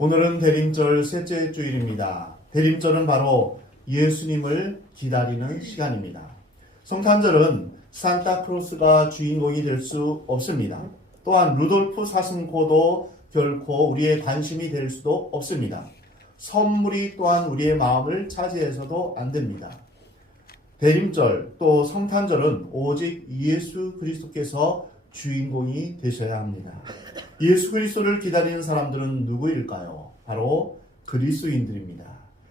오늘은 대림절 셋째 주일입니다. 대림절은 바로 예수님을 기다리는 시간입니다. 성탄절은 산타크로스가 주인공이 될 수 없습니다. 또한 루돌프 사슴코도 결코 우리의 관심이 될 수도 없습니다. 선물이 또한 우리의 마음을 차지해서도 안 됩니다. 대림절 또 성탄절은 오직 예수 그리스도께서 주인공이 되셔야 합니다. 예수 그리스도를 기다리는 사람들은 누구일까요? 바로 그리스도인들입니다.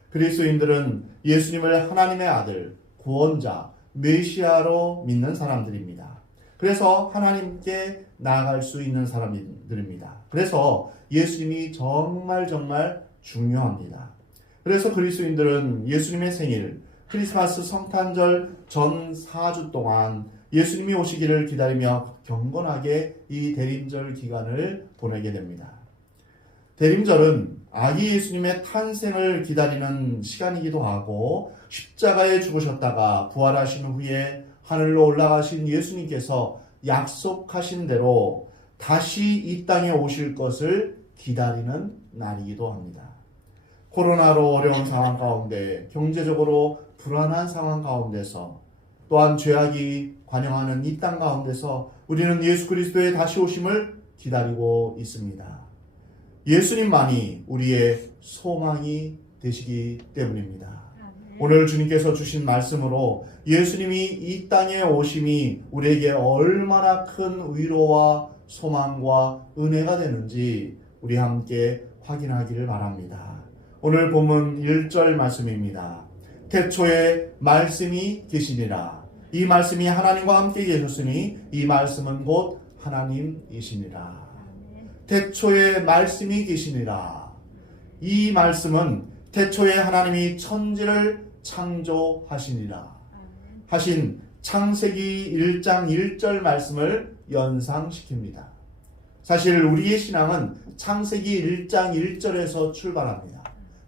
그리스도인들은 예수님을 하나님의 아들, 구원자, 메시아로 믿는 사람들입니다. 그래서 하나님께 나아갈 수 있는 사람들입니다. 그래서 예수님이 정말 중요합니다. 그래서 그리스도인들은 예수님의 생일, 크리스마스 성탄절 전 4주 동안 예수님이 오시기를 기다리며 경건하게 이 대림절 기간을 보내게 됩니다. 대림절은 아기 예수님의 탄생을 기다리는 시간이기도 하고 십자가에 죽으셨다가 부활하신 후에 하늘로 올라가신 예수님께서 약속하신 대로 다시 이 땅에 오실 것을 기다리는 날이기도 합니다. 코로나로 어려운 상황 가운데 경제적으로 불안한 상황 가운데서 또한 죄악이 관영하는 이 땅 가운데서 우리는 예수 그리스도의 다시 오심을 기다리고 있습니다. 예수님만이 우리의 소망이 되시기 때문입니다. 오늘 주님께서 주신 말씀으로 예수님이 이 땅에 오심이 우리에게 얼마나 큰 위로와 소망과 은혜가 되는지 우리 함께 확인하기를 바랍니다. 오늘 본문 1절 말씀입니다. 태초에 말씀이 계시니라. 이 말씀이 하나님과 함께 계셨으니 이 말씀은 곧 하나님이시니라. 태초에 말씀이 계시니라. 이 말씀은 태초에 하나님이 천지를 창조하시니라 하신 창세기 1장 1절 말씀을 연상시킵니다. 사실 우리의 신앙은 창세기 1장 1절에서 출발합니다.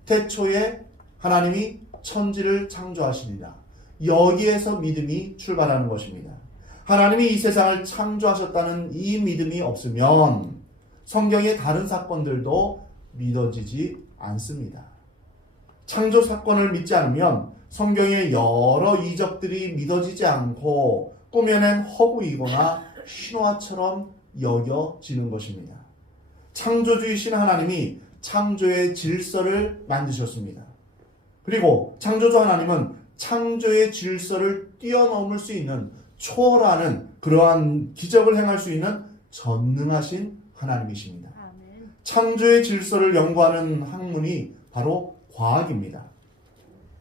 태초에 하나님이 천지를 창조하시니라. 여기에서 믿음이 출발하는 것입니다. 하나님이 이 세상을 창조하셨다는 이 믿음이 없으면 성경의 다른 사건들도 믿어지지 않습니다. 창조 사건을 믿지 않으면 성경의 여러 이적들이 믿어지지 않고 꾸며낸 허구이거나 신화처럼 여겨지는 것입니다. 창조주이신 하나님이 창조의 질서를 만드셨습니다. 그리고 창조주 하나님은 창조의 질서를 뛰어넘을 수 있는 초월하는 그러한 기적을 행할 수 있는 전능하신 하나님이십니다. 창조의 질서를 연구하는 학문이 바로 과학입니다.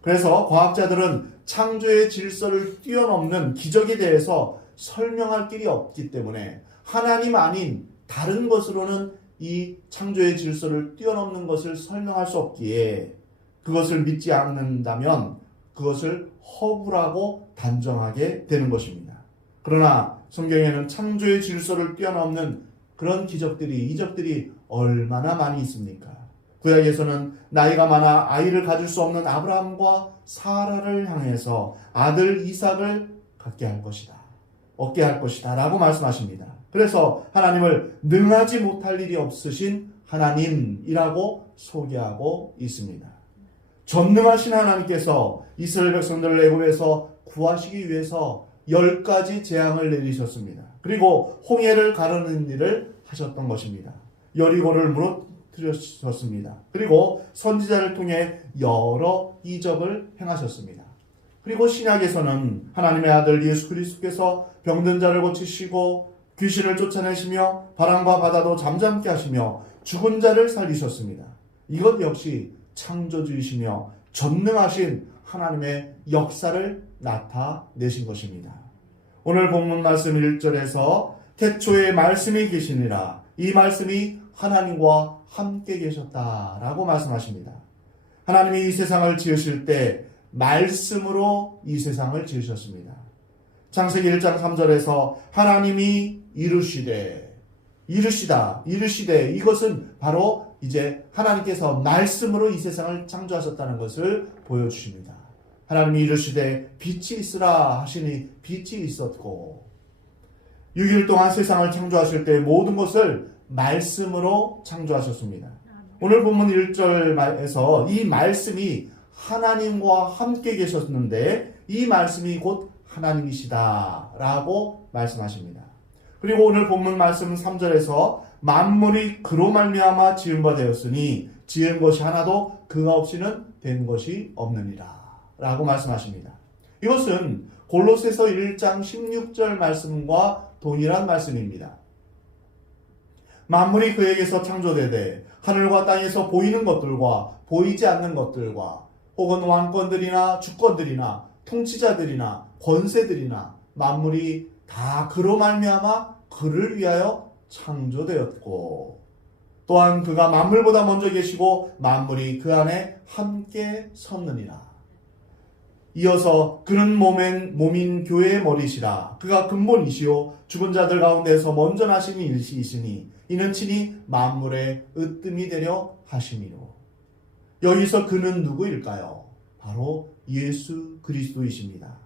그래서 과학자들은 창조의 질서를 뛰어넘는 기적에 대해서 설명할 길이 없기 때문에 하나님 아닌 다른 것으로는 이 창조의 질서를 뛰어넘는 것을 설명할 수 없기에 그것을 믿지 않는다면 그것을 허구라고 단정하게 되는 것입니다. 그러나 성경에는 창조의 질서를 뛰어넘는 그런 이적들이 얼마나 많이 있습니까? 구약에서는 나이가 많아 아이를 가질 수 없는 아브라함과 사라를 향해서 아들 이삭을 얻게 할 것이다 라고 말씀하십니다. 그래서 하나님을 능하지 못할 일이 없으신 하나님이라고 소개하고 있습니다. 전능하신 하나님께서 이스라엘 백성들을 애굽에서 구하시기 위해서 10가지 재앙을 내리셨습니다. 그리고 홍해를 가르는 일을 하셨던 것입니다. 여리고를 무너뜨리셨습니다. 그리고 선지자를 통해 여러 이적을 행하셨습니다. 그리고 신약에서는 하나님의 아들 예수 그리스도께서 병든 자를 고치시고 귀신을 쫓아내시며 바람과 바다도 잠잠케 하시며 죽은 자를 살리셨습니다. 이것 역시 창조주이시며 전능하신 하나님의 역사를 나타내신 것입니다. 오늘 본문 말씀 1절에서 태초에 말씀이 계시니라. 이 말씀이 하나님과 함께 계셨다라고 말씀하십니다. 하나님이 이 세상을 지으실 때 말씀으로 이 세상을 지으셨습니다. 창세기 1장 3절에서 하나님이 이르시다 이것은 바로 이제 하나님께서 말씀으로 이 세상을 창조하셨다는 것을 보여주십니다. 하나님이 이르시되 빛이 있으라 하시니 빛이 있었고 6일 동안 세상을 창조하실 때 모든 것을 말씀으로 창조하셨습니다. 오늘 본문 1절에서 이 말씀이 하나님과 함께 계셨는데 이 말씀이 곧 하나님이시다 라고 말씀하십니다. 그리고 오늘 본문 말씀 3절에서 만물이 그로 말미암아 지은 바 되었으니 지은 것이 하나도 그가 없이는 된 것이 없느니라 라고 말씀하십니다. 이것은 골로새서 1장 16절 말씀과 동일한 말씀입니다. 만물이 그에게서 창조되되 하늘과 땅에서 보이는 것들과 보이지 않는 것들과 혹은 왕권들이나 주권들이나 통치자들이나 권세들이나 만물이 다 그로 말미암아 그를 위하여 창조되었고 또한 그가 만물보다 먼저 계시고 만물이 그 안에 함께 섰느니라. 이어서 그는 몸인 교회의 머리시라. 그가 근본이시요 죽은 자들 가운데서 먼저 나신 이시니 이는 친히 만물의 으뜸이 되려 하심이로. 여기서 그는 누구일까요? 바로 예수 그리스도이십니다.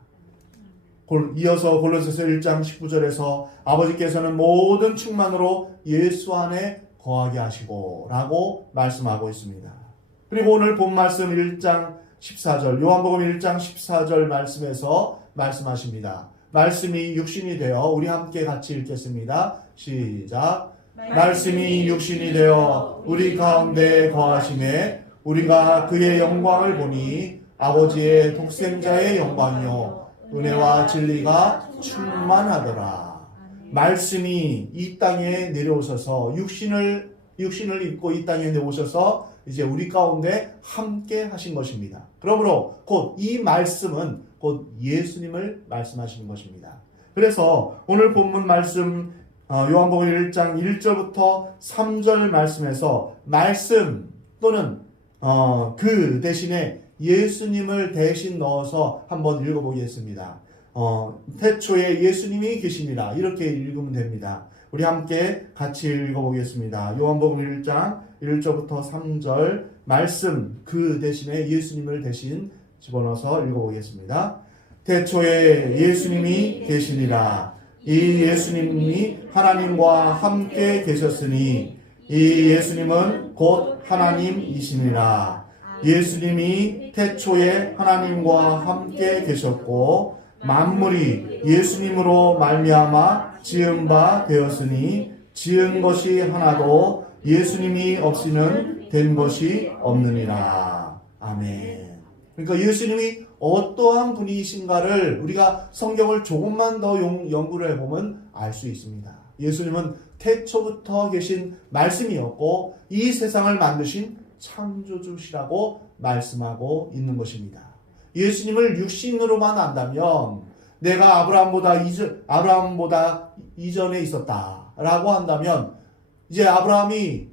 이어서 골로새서 1장 19절에서 아버지께서는 모든 충만으로 예수 안에 거하게 하시고 라고 말씀하고 있습니다. 그리고 오늘 본 말씀 1장 14절 요한복음 1장 14절 말씀에서 말씀하십니다. 말씀이 육신이 되어 우리 함께 같이 읽겠습니다. 시작. 말씀이 육신이 되어 우리 가운데 거하심에 우리가 그의 영광을 보니 아버지의 독생자의 영광이요 은혜와 진리가 충만하더라. 말씀이 이 땅에 내려오셔서 육신을 입고 이 땅에 내려오셔서 이제 우리 가운데 함께 하신 것입니다. 그러므로 곧 이 말씀은 곧 예수님을 말씀하시는 것입니다. 그래서 오늘 본문 말씀 요한복음 1장 1절부터 3절 말씀에서 말씀 또는 그 대신에 예수님을 대신 넣어서 한번 읽어보겠습니다. 태초에 예수님이 계시니라 이렇게 읽으면 됩니다. 우리 함께 같이 읽어보겠습니다. 요한복음 1장 1절부터 3절 말씀 그 대신에 예수님을 대신 집어넣어서 읽어보겠습니다. 태초에 예수님이 계시니라. 이 예수님이 하나님과 함께 계셨으니 이 예수님은 곧 하나님이시니라. 예수님이 태초에 하나님과 함께 계셨고 만물이 예수님으로 말미암아 지은 바 되었으니 지은 것이 하나도 예수님이 없이는 된 것이 없느니라. 아멘. 그러니까 예수님이 어떠한 분이신가를 우리가 성경을 조금만 더 연구를 해보면 알 수 있습니다. 예수님은 태초부터 계신 말씀이었고 이 세상을 만드신 창조주시라고 말씀하고 있는 것입니다. 예수님을 육신으로만 안다면 내가 아브라함보다 이전에 있었다라고 한다면 이제 아브라함이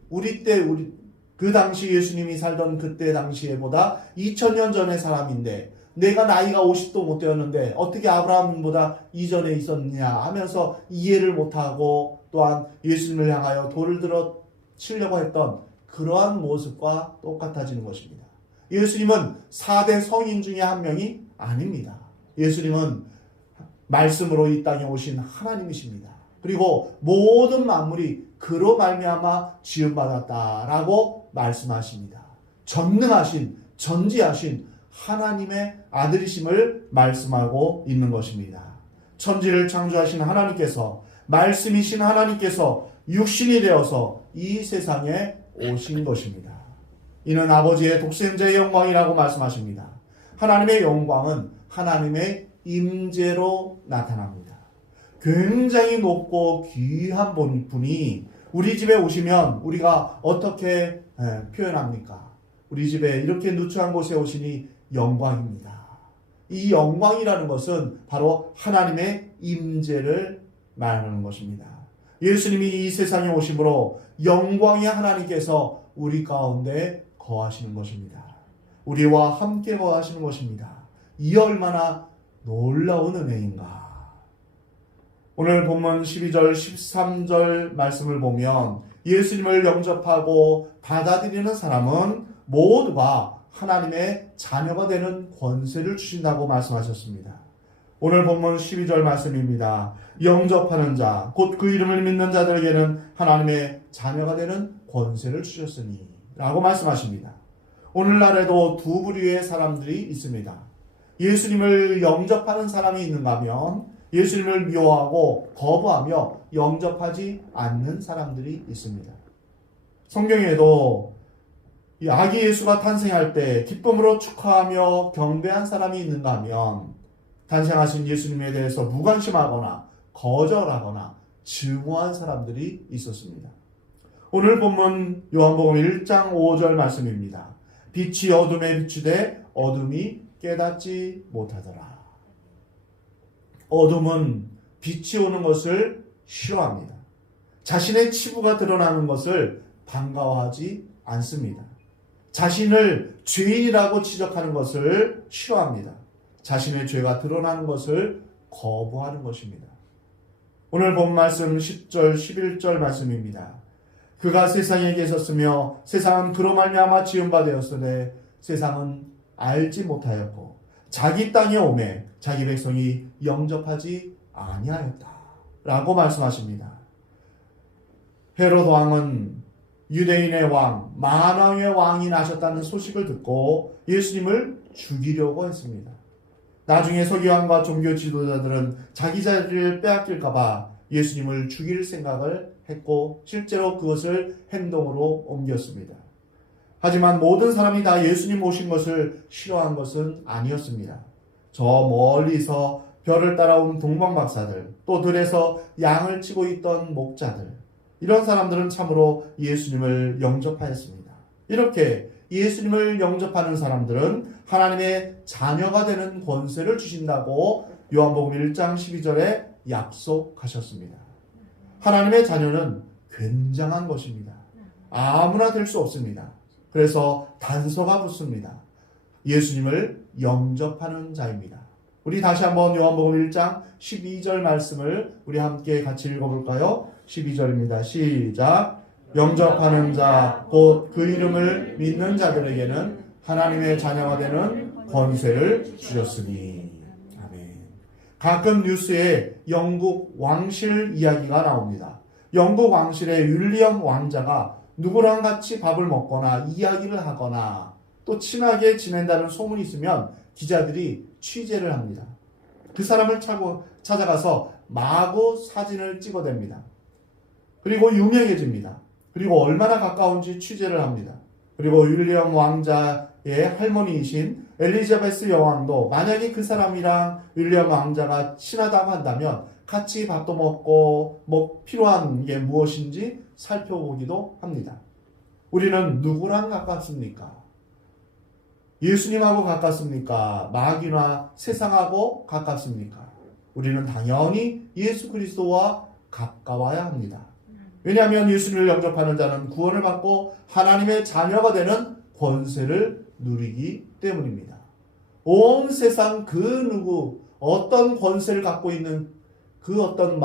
그 당시 예수님이 살던 그때 당시에보다 2000년 전의 사람인데 내가 나이가 50도 못 되었는데 어떻게 아브라함보다 이전에 있었냐 하면서 이해를 못하고 또한 예수님을 향하여 돌을 들어 치려고 했던 그러한 모습과 똑같아지는 것입니다. 예수님은 4대 성인 중에 한 명이 아닙니다. 예수님은 말씀으로 이 땅에 오신 하나님이십니다. 그리고 모든 만물이 그로 말미암아 지음받았다라고 말씀하십니다. 전능하신 전지하신 하나님의 아들이심을 말씀하고 있는 것입니다. 천지를 창조하신 하나님께서 말씀이신 하나님께서 육신이 되어서 이 세상에 오신 것입니다. 이는 아버지의 독생자의 영광이라고 말씀하십니다. 하나님의 영광은 하나님의 임재로 나타납니다. 굉장히 높고 귀한 분이 우리 집에 오시면 우리가 어떻게 표현합니까? 우리 집에 이렇게 누추한 곳에 오시니 영광입니다. 이 영광이라는 것은 바로 하나님의 임재를 말하는 것입니다. 예수님이 이 세상에 오심으로 영광의 하나님께서 우리 가운데 거하시는 것입니다. 우리와 함께 거하시는 것입니다. 이 얼마나 놀라운 은혜인가. 오늘 본문 12절 13절 말씀을 보면 예수님을 영접하고 받아들이는 사람은 모두가 하나님의 자녀가 되는 권세를 주신다고 말씀하셨습니다. 오늘 본문 12절 말씀입니다. 영접하는 자, 곧 그 이름을 믿는 자들에게는 하나님의 자녀가 되는 권세를 주셨으니 라고 말씀하십니다. 오늘날에도 두 부류의 사람들이 있습니다. 예수님을 영접하는 사람이 있는가 하면 예수님을 미워하고 거부하며 영접하지 않는 사람들이 있습니다. 성경에도 이 아기 예수가 탄생할 때 기쁨으로 축하하며 경배한 사람이 있는가 하면 탄생하신 예수님에 대해서 무관심하거나 거절하거나 증오한 사람들이 있었습니다. 오늘 본문 요한복음 1장 5절 말씀입니다. 빛이 어둠에 비추되 어둠이 깨닫지 못하더라. 어둠은 빛이 오는 것을 싫어합니다. 자신의 치부가 드러나는 것을 반가워하지 않습니다. 자신을 죄인이라고 지적하는 것을 싫어합니다. 자신의 죄가 드러나는 것을 거부하는 것입니다. 오늘 본 말씀 10절, 11절 말씀입니다. 그가 세상에 계셨으며 세상은 그로 말미암아 지은 바 되었으되 세상은 알지 못하였고 자기 땅에 오매 자기 백성이 영접하지 아니하였다 라고 말씀하십니다. 헤롯 왕은 유대인의 왕, 만왕의 왕이 나셨다는 소식을 듣고 예수님을 죽이려고 했습니다. 나중에 서기관과 종교 지도자들은 자기 자리를 빼앗길까 봐 예수님을 죽일 생각을 했고 실제로 그것을 행동으로 옮겼습니다. 하지만 모든 사람이 다 예수님 오신 것을 싫어한 것은 아니었습니다. 저 멀리서 별을 따라온 동방박사들, 또 들에서 양을 치고 있던 목자들, 이런 사람들은 참으로 예수님을 영접하였습니다. 이렇게 예수님을 영접하는 사람들은 하나님의 자녀가 되는 권세를 주신다고 요한복음 1장 12절에 약속하셨습니다. 하나님의 자녀는 굉장한 것입니다. 아무나 될 수 없습니다. 그래서 단서가 붙습니다. 예수님을 영접하는 자입니다. 우리 다시 한번 요한복음 1장 12절 말씀을 우리 함께 같이 읽어볼까요? 12절입니다. 시작. 영접하는 자, 곧 그 이름을 믿는 자들에게는 하나님의 자녀가 되는 권세를 주셨으니. 아멘. 가끔 뉴스에 영국 왕실 이야기가 나옵니다. 영국 왕실의 윌리엄 왕자가 누구랑 같이 밥을 먹거나 이야기를 하거나 또 친하게 지낸다는 소문이 있으면 기자들이 취재를 합니다. 그 사람을 찾아가서 마구 사진을 찍어댑니다. 그리고 유명해집니다. 그리고 얼마나 가까운지 취재를 합니다. 그리고 윌리엄 왕자의 할머니이신 엘리자베스 여왕도 만약에 그 사람이랑 윌리엄 왕자가 친하다고 한다면 같이 밥도 먹고 필요한 게 무엇인지 살펴보기도 합니다. 우리는 누구랑 가깝습니까? 예수님하고 가깝습니까? 마귀나 세상하고 가깝습니까? 우리는 당연히 예수 그리스도와 가까워야 합니다. 왜냐하면 예수님을 영접하는 자는 구원을 받고 하나님의 자녀가 되는 권세를 누리기 때문입니다. 온 세상 그 누구 어떤 권세를 갖고 있는 그 어떤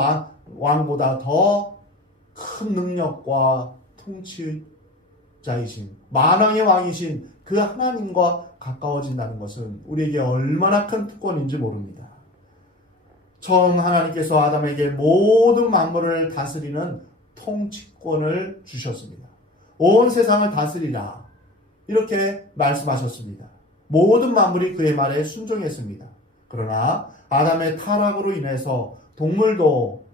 왕보다 더 큰 능력과 통치자이신 만왕의 왕이신 그 하나님과 가까워진다는 것은 우리에게 얼마나 큰 특권인지 모릅니다. 처음 하나님께서 아담에게 모든 만물을 다스리는 통치권을 주셨습니다. 온 세상을 다스리라 이렇게 말씀하셨습니다. 모든 만물이 그의 말에 순종했습니다. 그러나 아담의 타락으로 인해서 동물도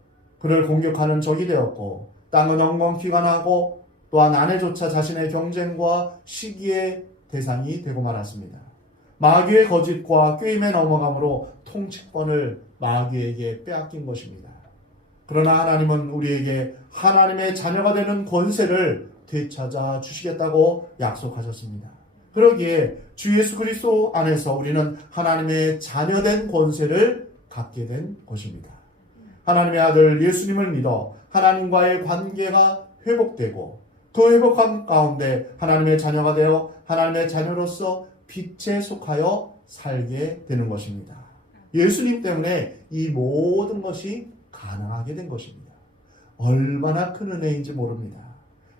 그를 공격하는 적이 되었고 땅은 엉겅퀴가 나고 또한 아내조차 자신의 경쟁과 시기의 대상이 되고 말았습니다. 마귀의 거짓과 꾀임에 넘어감으로 통치권을 마귀에게 빼앗긴 것입니다. 그러나 하나님은 우리에게 하나님의 자녀가 되는 권세를 되찾아 주시겠다고 약속하셨습니다. 그러기에 주 예수 그리스도 안에서 우리는 하나님의 자녀된 권세를 갖게 된 것입니다. 하나님의 아들 예수님을 믿어 하나님과의 관계가 회복되고 그 회복함 가운데 하나님의 자녀가 되어 하나님의 자녀로서 빛에 속하여 살게 되는 것입니다. 예수님 때문에 이 모든 것이 가능하게 된 것입니다. 얼마나 큰 은혜인지 모릅니다.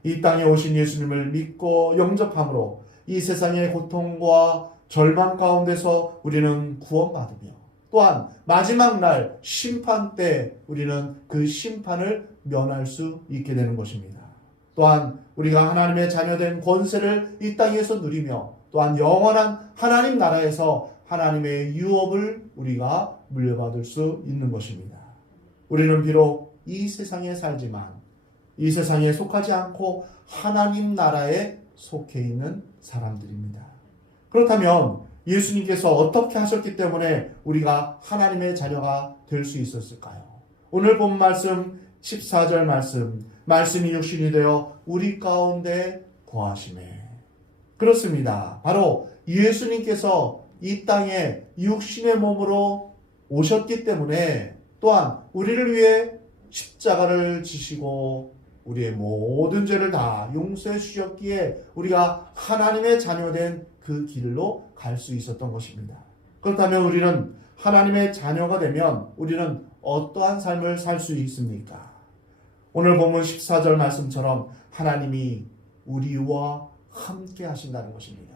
이 땅에 오신 예수님을 믿고 영접함으로 이 세상의 고통과 절망 가운데서 우리는 구원받으며 또한 마지막 날 심판 때 우리는 그 심판을 면할 수 있게 되는 것입니다. 또한 우리가 하나님의 자녀된 권세를 이 땅에서 누리며 또한 영원한 하나님 나라에서 하나님의 유업을 우리가 물려받을 수 있는 것입니다. 우리는 비록 이 세상에 살지만 이 세상에 속하지 않고 하나님 나라에 속해 있는 사람들입니다. 그렇다면 예수님께서 어떻게 하셨기 때문에 우리가 하나님의 자녀가 될 수 있었을까요? 오늘 본 말씀 14절 말씀이 육신이 되어 우리 가운데 거하시네. 그렇습니다. 바로 예수님께서 이 땅에 육신의 몸으로 오셨기 때문에 또한 우리를 위해 십자가를 지시고 우리의 모든 죄를 다 용서해 주셨기에 우리가 하나님의 자녀된 그 길로 갈 수 있었던 것입니다. 그렇다면 우리는 하나님의 자녀가 되면 우리는 어떠한 삶을 살 수 있습니까? 오늘 본문 14절 말씀처럼 하나님이 우리와 함께 하신다는 것입니다.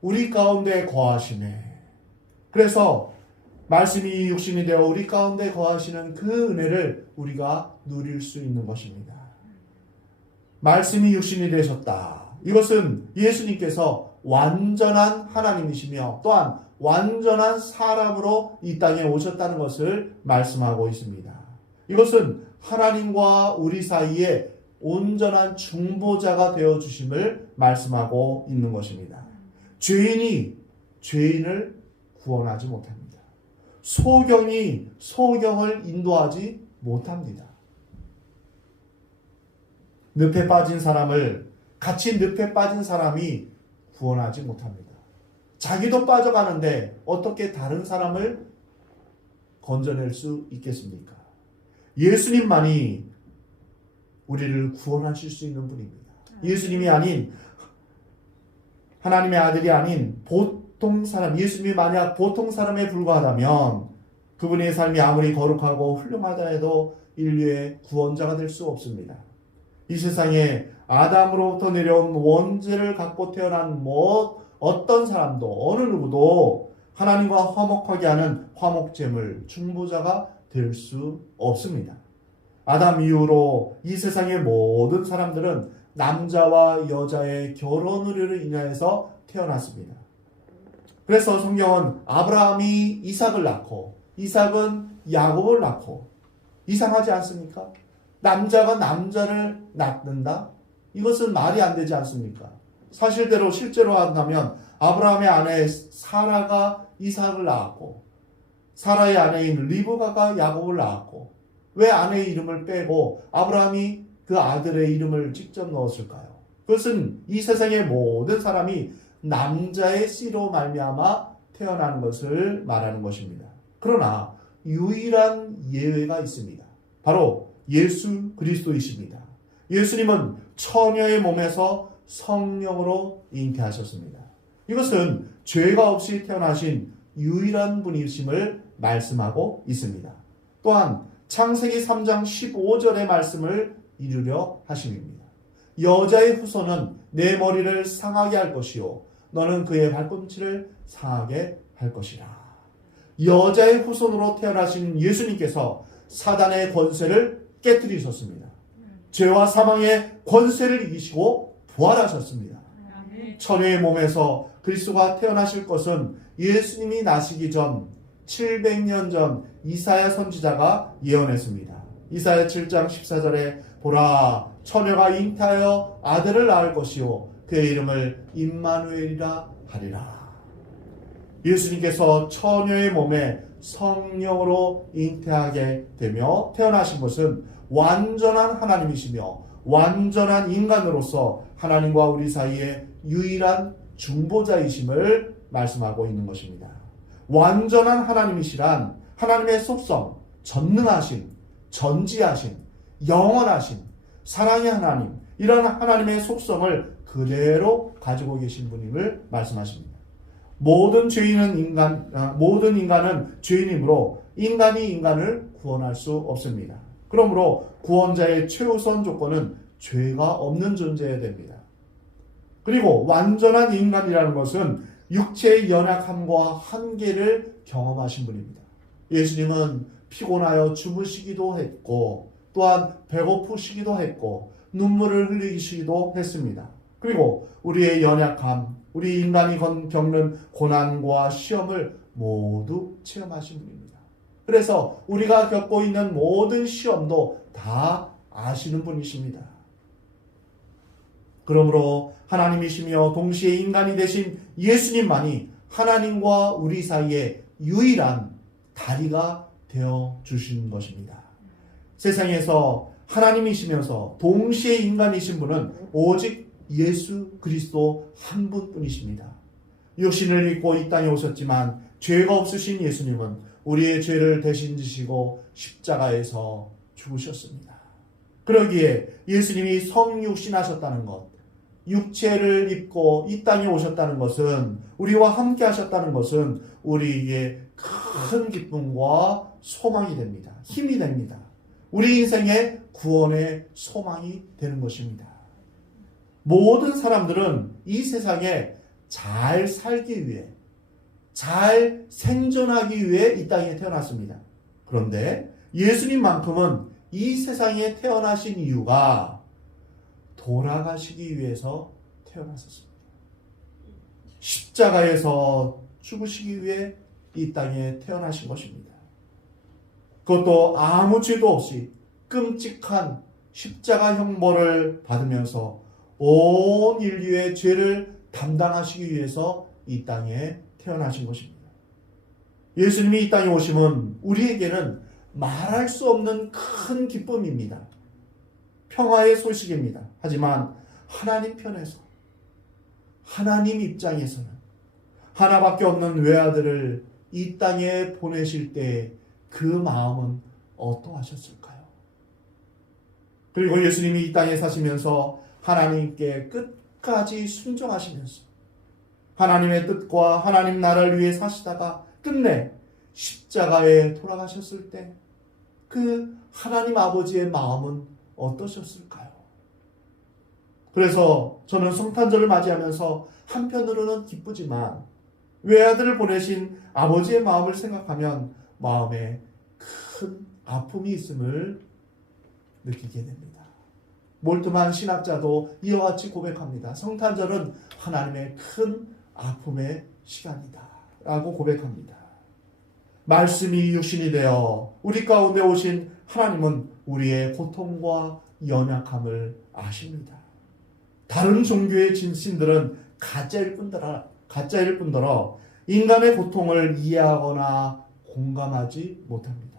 우리 가운데 거하시네. 그래서 말씀이 육신이 되어 우리 가운데 거하시는 그 은혜를 우리가 누릴 수 있는 것입니다. 말씀이 육신이 되셨다. 이것은 예수님께서 완전한 하나님이시며 또한 완전한 사람으로 이 땅에 오셨다는 것을 말씀하고 있습니다. 이것은 하나님과 우리 사이에 온전한 중보자가 되어주심을 말씀하고 있는 것입니다. 죄인이 죄인을 구원하지 못합니다. 소경이 소경을 인도하지 못합니다. 늪에 빠진 사람을 같이 늪에 빠진 사람이 구원하지 못합니다. 자기도 빠져가는데 어떻게 다른 사람을 건져낼 수 있겠습니까? 예수님만이 우리를 구원하실 수 있는 분입니다. 예수님이 아닌 하나님의 아들이 아닌 보통 사람, 예수님이 만약 보통 사람에 불과하다면 그분의 삶이 아무리 거룩하고 훌륭하다 해도 인류의 구원자가 될 수 없습니다. 이 세상에 아담으로부터 내려온 원죄를 갖고 태어난 어떤 사람도 어느 누구도 하나님과 화목하게 하는 화목제물 중보자가 될 수 없습니다. 아담 이후로 이 세상의 모든 사람들은 남자와 여자의 결혼 의례로 인하여서 태어났습니다. 그래서 성경은 아브라함이 이삭을 낳고 이삭은 야곱을 낳고 이상하지 않습니까? 남자가 남자를 낳는다? 이것은 말이 안 되지 않습니까? 사실대로 실제로 한다면 아브라함의 아내 사라가 이삭을 낳았고 사라의 아내인 리브가가 야곱을 낳았고 왜 아내의 이름을 빼고 아브라함이 그 아들의 이름을 직접 넣었을까요? 그것은 이 세상의 모든 사람이 남자의 씨로 말미암아 태어나는 것을 말하는 것입니다. 그러나 유일한 예외가 있습니다. 바로 예수 그리스도이십니다. 예수님은 처녀의 몸에서 성령으로 잉태하셨습니다. 이것은 죄가 없이 태어나신 유일한 분이심을 말씀하고 있습니다. 또한 창세기 3장 15절의 말씀을 이루려 하심입니다. 여자의 후손은 내 머리를 상하게 할 것이요 너는 그의 발꿈치를 상하게 할 것이라. 여자의 후손으로 태어나신 예수님께서 사단의 권세를 깨뜨리셨습니다. 죄와 사망의 권세를 이기시고 부활하셨습니다. 처녀의 몸에서 그리스도가 태어나실 것은 예수님이 나시기 전 700년 전 이사야 선지자가 예언했습니다. 이사야 7장 14절에 보라 처녀가 잉태하여 아들을 낳을 것이요 그의 이름을 임마누엘이라 하리라. 예수님께서 처녀의 몸에 성령으로 잉태하게 되며 태어나신 것은 완전한 하나님이시며 완전한 인간으로서 하나님과 우리 사이에 유일한 중보자이심을 말씀하고 있는 것입니다. 완전한 하나님이시란 하나님의 속성, 전능하심, 전지하심, 영원하심, 사랑의 하나님, 이런 하나님의 속성을 그대로 가지고 계신 분임을 말씀하십니다. 모든 인간은 죄인이므로 인간이 인간을 구원할 수 없습니다. 그러므로 구원자의 최우선 조건은 죄가 없는 존재여야 됩니다. 그리고 완전한 인간이라는 것은 육체의 연약함과 한계를 경험하신 분입니다. 예수님은 피곤하여 주무시기도 했고 또한 배고프시기도 했고 눈물을 흘리시기도 했습니다. 그리고 우리의 연약함, 우리 인간이 겪는 고난과 시험을 모두 체험하신 분입니다. 그래서 우리가 겪고 있는 모든 시험도 다 아시는 분이십니다. 그러므로 하나님이시며 동시에 인간이 되신 예수님만이 하나님과 우리 사이에 유일한 다리가 되어 주신 것입니다. 세상에서 하나님이시면서 동시에 인간이신 분은 오직 예수 그리스도 한 분뿐이십니다. 육신을 입고 이 땅에 오셨지만 죄가 없으신 예수님은 우리의 죄를 대신 지시고 십자가에서 죽으셨습니다. 그러기에 예수님이 성육신하셨다는 것, 육체를 입고 이 땅에 오셨다는 것은, 우리와 함께 하셨다는 것은 우리에게 큰 기쁨과 소망이 됩니다. 힘이 됩니다. 우리 인생의 구원의 소망이 되는 것입니다. 모든 사람들은 이 세상에 잘 살기 위해, 잘 생존하기 위해 이 땅에 태어났습니다. 그런데 예수님만큼은 이 세상에 태어나신 이유가 돌아가시기 위해서 태어나셨습니다. 십자가에서 죽으시기 위해 이 땅에 태어나신 것입니다. 그것도 아무 죄도 없이 끔찍한 십자가 형벌을 받으면서 온 인류의 죄를 담당하시기 위해서 이 땅에 태어나신 것입니다. 예수님이 이 땅에 오심은 우리에게는 말할 수 없는 큰 기쁨입니다. 평화의 소식입니다. 하지만 하나님 편에서, 하나님 입장에서는 하나밖에 없는 외아들을 이 땅에 보내실 때 그 마음은 어떠하셨을까요? 그리고 예수님이 이 땅에 사시면서 하나님께 끝까지 순종하시면서 하나님의 뜻과 하나님 나라를 위해 사시다가 끝내 십자가에 돌아가셨을 때 그 하나님 아버지의 마음은 어떠셨을까요? 그래서 저는 성탄절을 맞이하면서 한편으로는 기쁘지만 외아들을 보내신 아버지의 마음을 생각하면 마음에 큰 아픔이 있음을 느끼게 됩니다. 몰트만 신학자도 이와 같이 고백합니다. 성탄절은 하나님의 큰 아픔의 시간이다 라고 고백합니다. 말씀이 육신이 되어 우리 가운데 오신 하나님은 우리의 고통과 연약함을 아십니다. 다른 종교의 신들은 가짜일 뿐더러 인간의 고통을 이해하거나 공감하지 못합니다.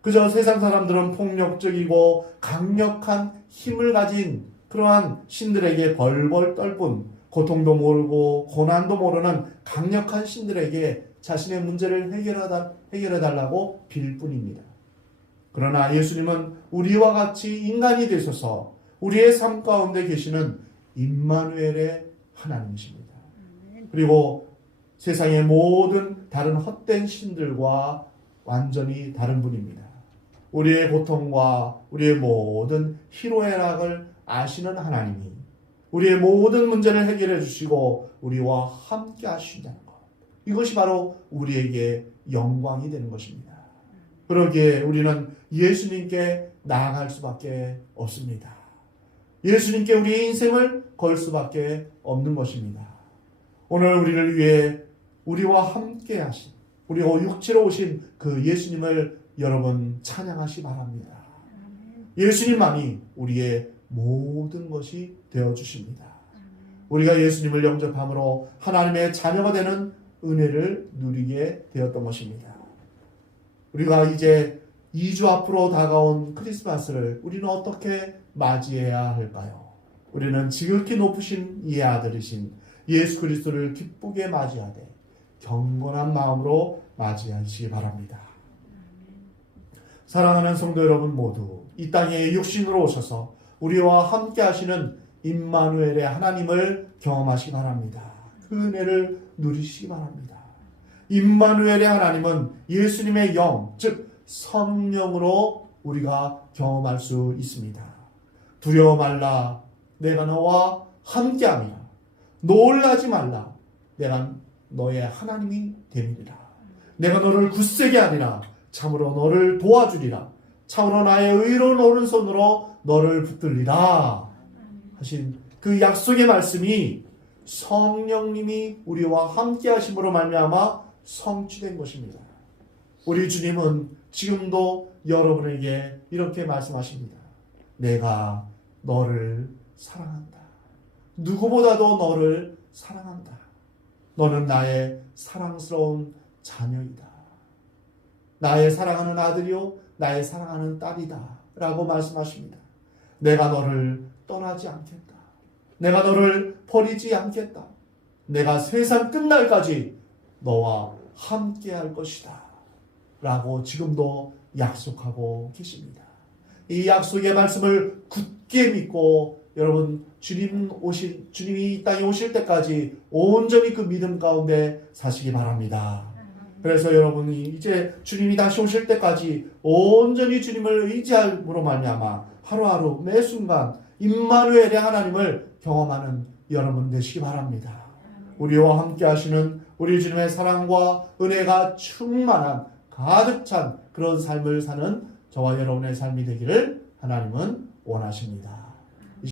그저 세상 사람들은 폭력적이고 강력한 힘을 가진 그러한 신들에게 벌벌 떨 뿐 고통도 모르고 고난도 모르는 강력한 신들에게 자신의 문제를 해결해달라고 빌 뿐입니다. 그러나 예수님은 우리와 같이 인간이 되셔서 우리의 삶 가운데 계시는 임마누엘의 하나님이십니다. 그리고 세상의 모든 다른 헛된 신들과 완전히 다른 분입니다. 우리의 고통과 우리의 모든 희로애락을 아시는 하나님이 우리의 모든 문제를 해결해 주시고 우리와 함께 하신다는 것. 이것이 바로 우리에게 영광이 되는 것입니다. 그러기에 우리는 예수님께 나아갈 수밖에 없습니다. 예수님께 우리의 인생을 걸 수밖에 없는 것입니다. 오늘 우리를 위해 우리와 함께 하신, 우리가 육체로 오신 그 예수님을 여러분 찬양하시 바랍니다. 예수님만이 우리의 모든 것이 되어주십니다. 우리가 예수님을 영접함으로 하나님의 자녀가 되는 은혜를 누리게 되었던 것입니다. 우리가 이제 2주 앞으로 다가온 크리스마스를 우리는 어떻게 맞이해야 할까요? 우리는 지극히 높으신 이의 아들이신 예수 그리스도를 기쁘게 맞이하되 경건한 마음으로 맞이하시기 바랍니다. 사랑하는 성도 여러분 모두 이 땅에 육신으로 오셔서 우리와 함께 하시는 임마누엘의 하나님을 경험하시기 바랍니다. 그 은혜를 누리시기 바랍니다. 임마누엘의 하나님은 예수님의 영, 즉 성령으로 우리가 경험할 수 있습니다. 두려워 말라, 내가 너와 함께함이라. 놀라지 말라, 내가 너의 하나님이 됨이니라. 내가 너를 굳세게 하리라, 참으로 너를 도와주리라. 참으로 나의 의로운 오른손으로 너를 붙들리라 하신 그 약속의 말씀이 성령님이 우리와 함께 하심으로 말미암아 성취된 것입니다. 우리 주님은 지금도 여러분에게 이렇게 말씀하십니다. 내가 너를 사랑한다. 누구보다도 너를 사랑한다. 너는 나의 사랑스러운 자녀이다. 나의 사랑하는 아들이요 나의 사랑하는 딸이다 라고 말씀하십니다. 내가 너를 떠나지 않겠다. 내가 너를 버리지 않겠다. 내가 세상 끝날까지 너와 함께 할 것이다 라고 지금도 약속하고 계십니다. 이 약속의 말씀을 굳게 믿고 여러분 주님이 이 땅에 오실 때까지 온전히 그 믿음 가운데 사시기 바랍니다. 그래서 여러분이 이제 주님이 다시 오실 때까지 온전히 주님을 의지함으로 말미암아 하루하루 매 순간 임마누엘의 하나님을 경험하는 여러분 되시기 바랍니다. 우리와 함께 하시는 우리 주님의 사랑과 은혜가 충만한 가득 찬 그런 삶을 사는 저와 여러분의 삶이 되기를 하나님은 원하십니다.